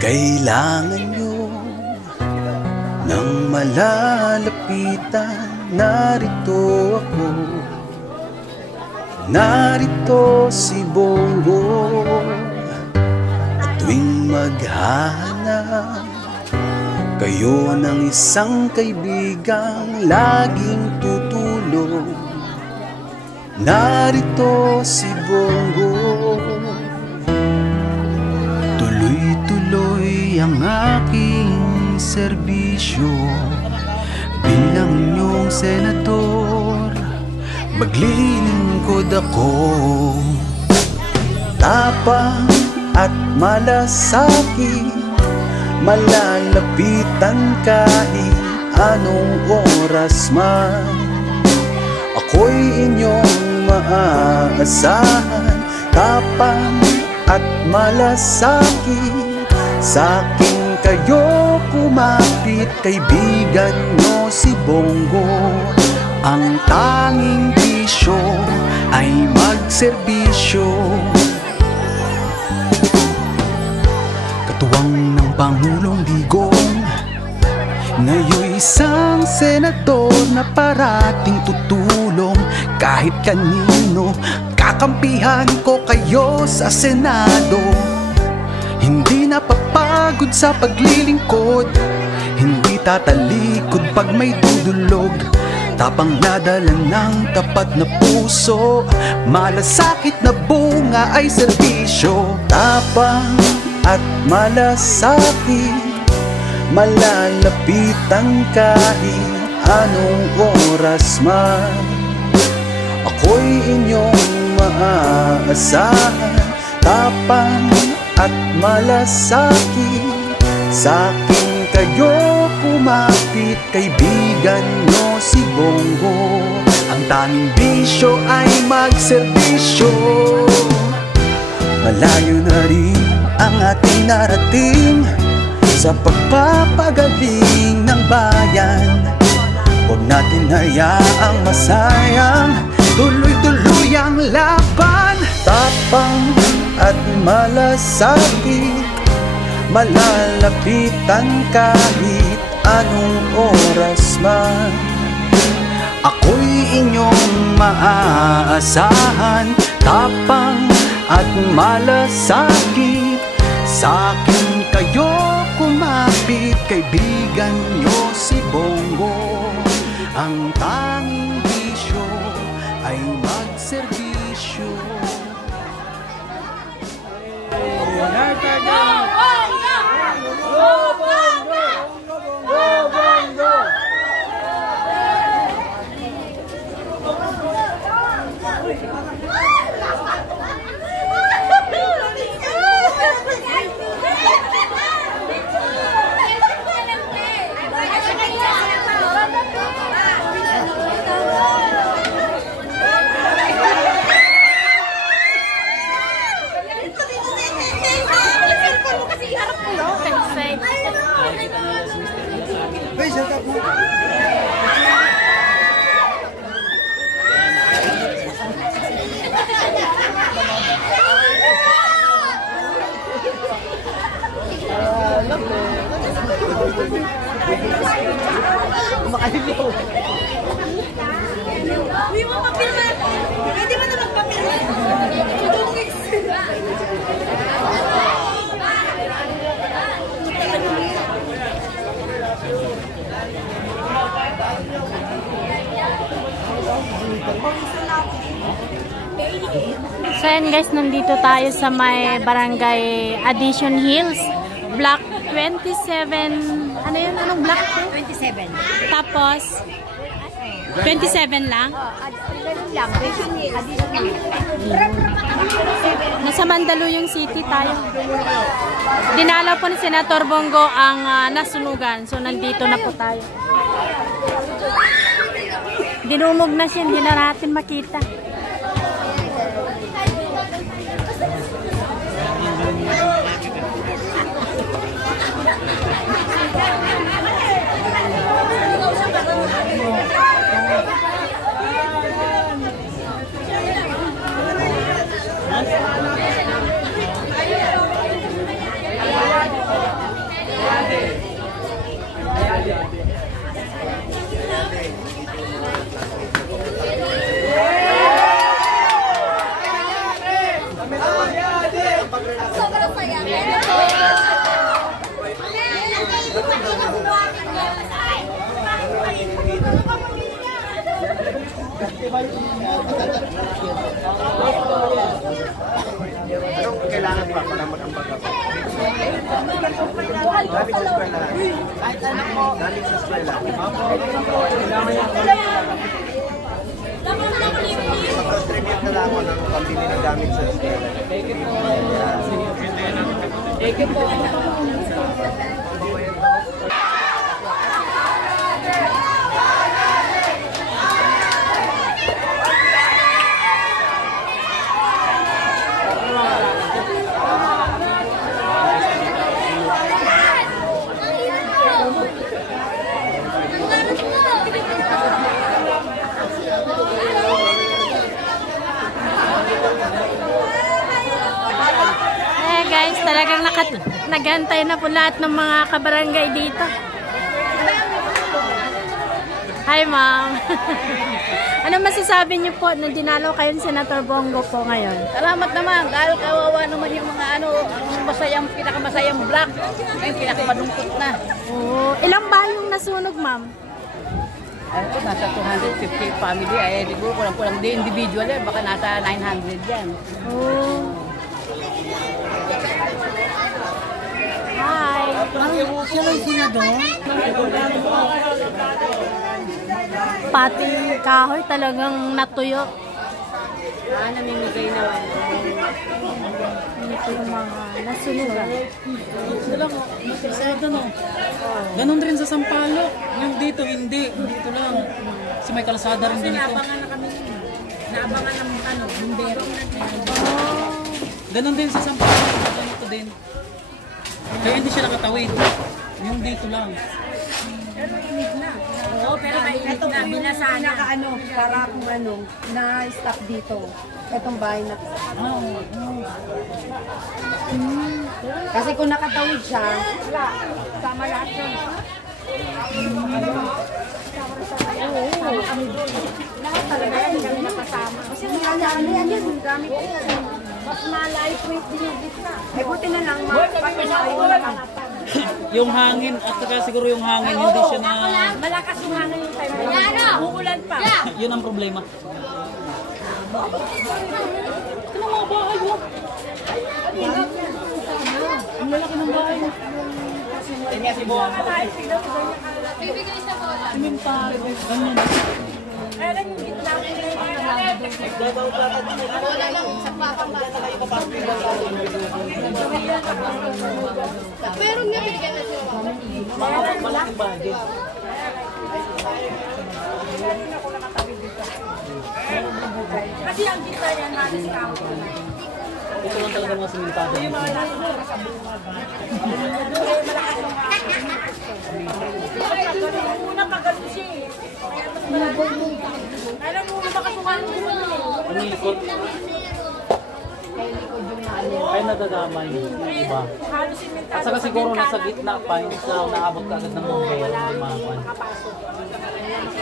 kailangan nyo ng malalapitan, narito ako. Narito si Bongo, at tuwing maghahanap kayo ng isang kaibigang laging tutulong. Narito si Bongo, tuloy-tuloy ang aking serbisyo bilang inyong senador. Maglilingkod ako, tapang at malasakit, malalapitan kahit anong oras man. Ako'y inyong maaasahan, tapang at malasakit, sa'kin kayo kumapit. Kaibigan nyo si Bongo, ang tanging bisyo ay magserbisyo. Katuwang ng Pangulong Digong, ngayon'y isang senador na parating tutulong. Kahit kanino, kakampihan ko kayo sa Senado. Hindi napapagod sa paglilingkod, hindi tatalikod pag may dudulog. Tapang nadala ng tapat na puso, malasakit na bunga ay serbisyo. Tapang at malasakit, malalapitan kahit anong oras man. Ako'y inyong maaasahan, tapang at malasakit, sa'kin kayo kumapit. Kaibigan nyo si Bongo, ang tanging bisyo ay magserbisyo. Malayo na rin ang ating narating sa pagpapagaling ng bayan. Huwag natin hayaang masayang, tuloy-tuloy ang laban. Tapang at malasakit, malalapitan kahit anong oras man. Ako'y inyong maaasahan, tapang at malasakit, sa'kin kayo kumapit. Kaibigan nyo si Bongo, ang tanging bisyo ay magserbisyo. Uy, mo papirman! Pwede mo na magpapirman! So yan guys, nandito tayo sa may Barangay Addition Hills, Block 27. Ano yun? Anong block? 27. Tapos 27 lang? Ganun lang. Nasa Mandaluyong City tayo. Dinalaw po ni Senator Bongo ang nasunugan. So nandito na po tayo. Dinumog na siya, hindi na natin makita. Gamit sa eskwela. Kahit anak mo, gamit sa eskwela. Mag-contribute na lang ako ng pambili ng gamit sa eskwela. Thank you po. Guys, talagang nagantay na po lahat ng mga kabarangay dito. Hi, ma'am. Ano masasabi niyo po na dinalaw kayo ni Senator Bongo po ngayon? Salamat naman dahil kawawa naman yung mga ang pinakamasayang block. Yung pinakamalungkot na. Oh, ilang bahay yung nasunog, ma'am? Ano po, nasa 250 family. Ay, siguro kulang-kulang din individual yan. Baka nasa 900 yan. Oh. Hi. Siya lang senador? Pati kahoy talagang natuyo. Namimigay na. Ito yung mga nasunugan. Ito lang, matisado no. Ganon rin sa Sampaloc. Yung dito, hindi. Dito lang. Kasi may kalsada rin dito. Naabangan ng bumbero. Ganon din sa Sampaloc. Ganito din. Kaya hindi siya nakatawid. Yung dito lang. Oo, pero mainit na. Binasana. Para kung na-stop dito. Itong bahay na. Kasi kung nakatawid siya, wala. Sama lahat yun. Lahat talaga yan, hindi kami nakasama. Kasi ano yan, yung gamit ko. Mas ma-lightweight din yung gitna. Ay, buti na lang, Yung hangin, at saka siguro yung hangin, hindi siya na... malakas yung hangin yung time. Uulan pa. Yun ang problema. Ito mga bahay mo. Ang lalaki ng bahay mo. Tingnan si Buwan. Bibigay sa bola. Simentado. Ganyan. Alam yung gitna. Bola lang sa papang bata. Meron nga binigyan na siya. Malaking budget. Kasi ang gitna yan, halos kao. Ito lang talaga mga simentado. Una pag ano siya eh. Alam mo, makasukan mo. Ang ikot. Ay nadadamay yung iba. At saka siguro nasa gitna pa, hindi sa naabot ka agad ng bumbero, hindi makakuan.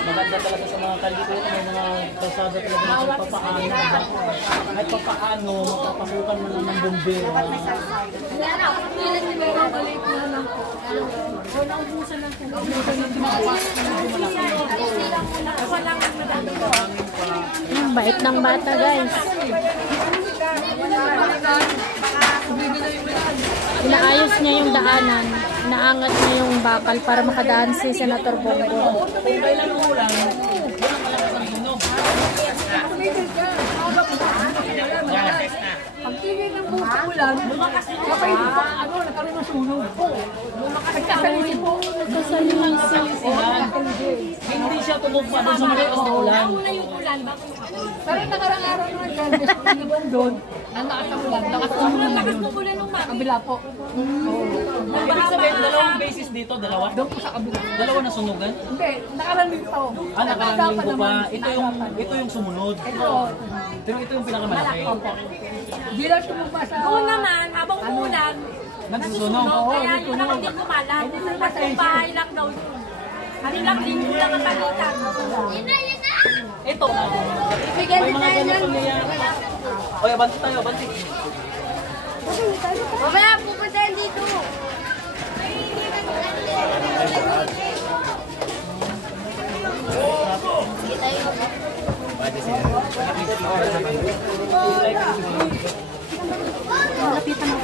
Maganda talaga sa mga kalito, may mga kalsada talaga na kahit papaano, diba? Kahit papaano, mapapasukan mo lang ng bumbero. Ang bait ng bata, guys. Inaayos niya yung daanan. Inaangat niya yung bakal para makadaan si Senator Bongo. Kung kailan ulan, yun ang malakas ang tunog. Pag tingin ng buong ulan, lumakas na kapay dito. Nagkaroon ng sunog. Lumakas na kapay po. Hindi siya tumugpa doon sa malakas na ulan. Nauna yung ulan, bago yung ako. Pero nakarang araw naman dyan, gusto doon. Ang lakas ng ulan. Lakas ng ulan nung mami. Kabila po. Ibig sabihin, dalawang basis dito, dalawa? Doon po sa kabila. Dalawa na sunugan? Hindi, nakarang linggo. Nakarang linggo pa. Ito yung sumunod. Pero ito yung pinakamalaki. Hindi lang tumumpa sa... Doon naman, habang umulan, nagsusunog. kaya hindi naman din kumalan. At yung bahay lang daw yun. Hari lang, linggo lang ang palitan. Ito. Ibigyan May din mga tayo ganyan nun. pangyayari. Oy, abanti tayo, abanti. Mamaya, pupuntahan dito. Lapitan mo.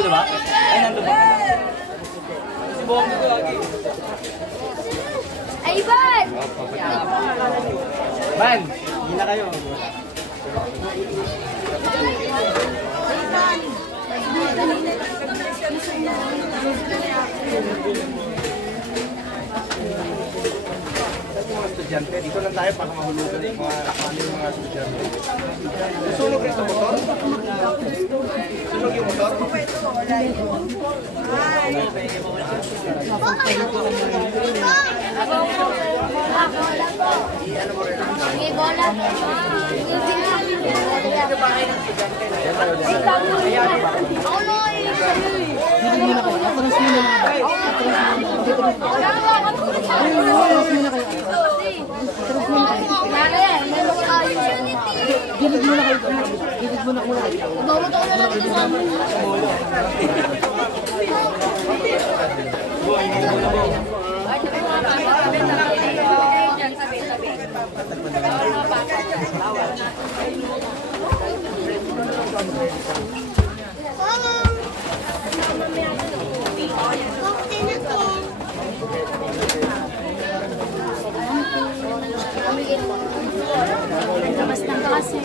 Nandun na ba? Ay, nandun ba? Si Bong dito lagi. Ay, Ivan! Man, hindi na kayo. Mga estudyante, dito lang tayo para mahulugan yung mga estudyante. Sunog rin sa motor? Sunog yung motor? Gilid muna kayo. Gilid muna muna kayo. Mamutok na lang dito sa Labas ng kasi.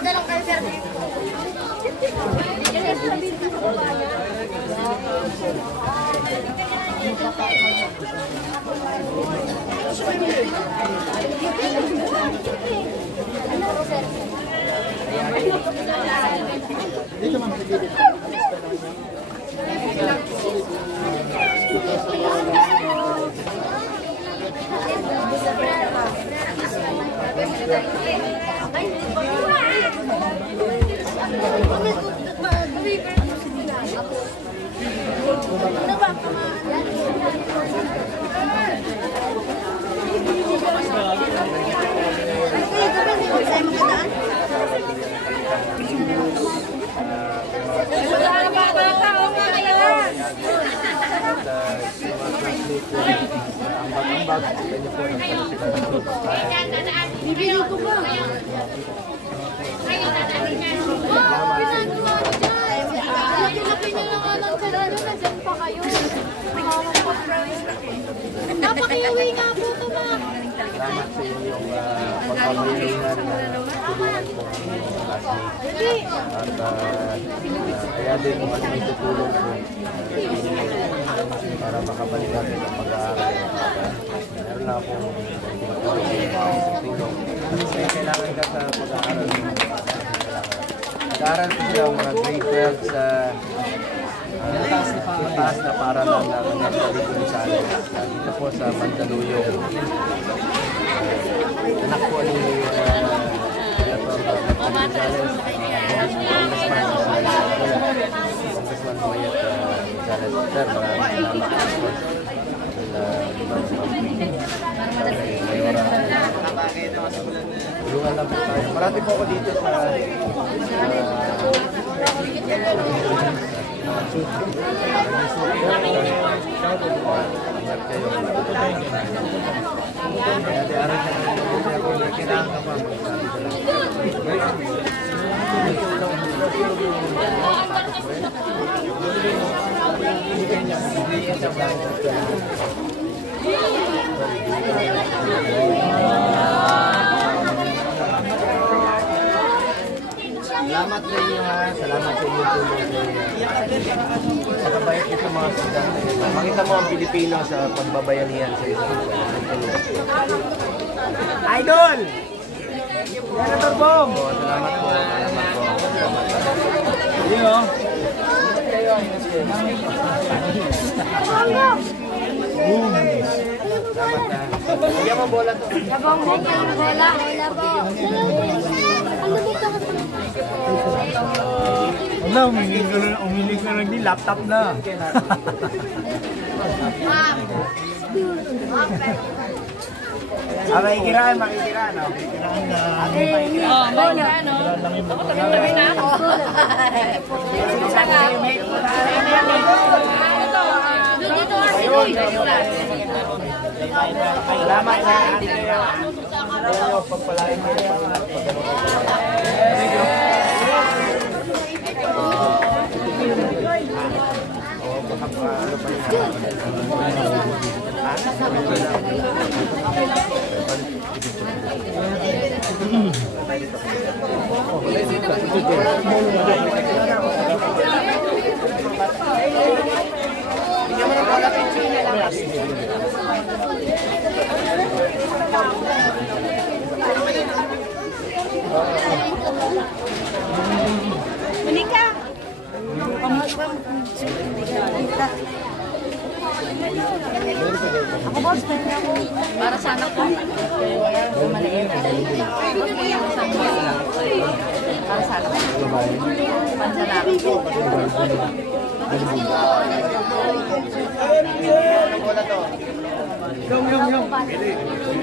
Dalawang kayo, sir. Bibili ko ba? Laki-laki na lang ng kalaro, nandiyan pa kayo. Napakiuwi nga po ito, ma. Salamat sa inyong pagpapilihan na tulungan po ang inyong classmates. At kaya din kung ano may tutulong po para makabalik natin ang pag-aaral. Meron na akong tulong. Kasi kailangan ka sa pag-aaral. Nag-aaral ko siya mga grade 12 sa mataas na paaralan na dito sa atin. Dito po sa Mandaluyong. Anak po ni Congressman Moyet Gonzales. Sir, maraming salamat po. Tulungan lang po tayo. Marami po ako dito sa salamat sa inyo ha. Salamat sa inyo tulong. Pagkabayat ito mga estudyante. Makita mo ang Pilipino sa pagbabayanihan sa isang Idol! Senator Bong! Salamat po. Salamat po. Hindi o. Salamat na. Bigyan mo bola to. Labang bola. Bola po. Ano dito? Wala, umilig ka lang din, laptop na. Makikiraan, makikiraan. Makikiraan na. Bola. Ako tabi-tabi na ako. Dito. Salamat sa Kaya pagpalain mo yung Monica! Ako boss, pwede ako. Para sa anak ko. Maliit. Para sa anak ko. Pansalak.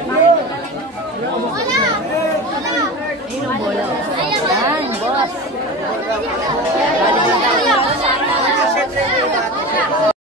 Yung.